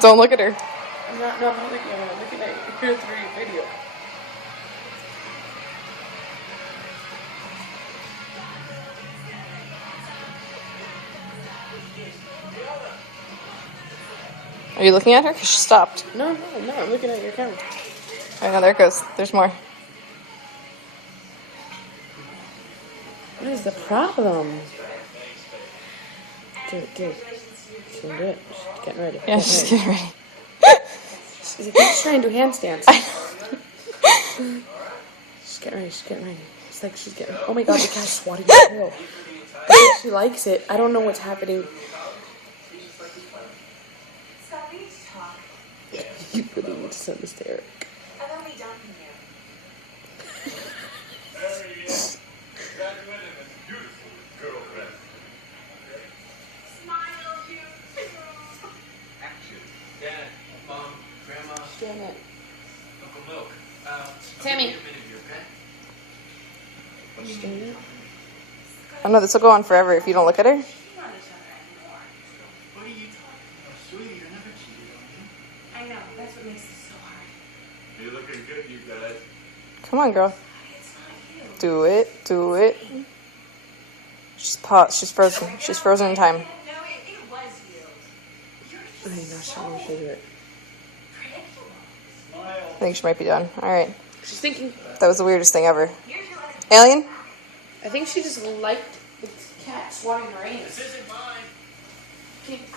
Don't look at her. I'm not looking at her. I'm looking at your 3 video. Are you looking at her? Because she stopped. No, I'm looking at your camera. I know, there it goes. There's more. What is the problem? Do it. She can do it. She's getting ready. Yeah, she's getting ready. She's trying to do handstands. She's getting ready. It's like she's getting... Oh my god, the cat's swatting the tail. I think she likes it. I don't know what's happening. You really need to send this to Eric. Dad, Mom, Grandma, Janet. Uncle Milk. Tammy. I know, this will go on forever if you don't look at her. What are you talking about, sweetie? I never cheated on you. I know, that's what makes it so hard. You're looking good, you guys. Come on, girl. It's not you. Do it. She's paused. She's frozen. She's frozen in time. No, it was you. You're I'm not sure when she'll do it. predictable. I think she might be done. All right. She's thinking... That was the weirdest thing ever. Here's your letter. Alien? I think she just liked the cat swatting her anus. This isn't mine. Get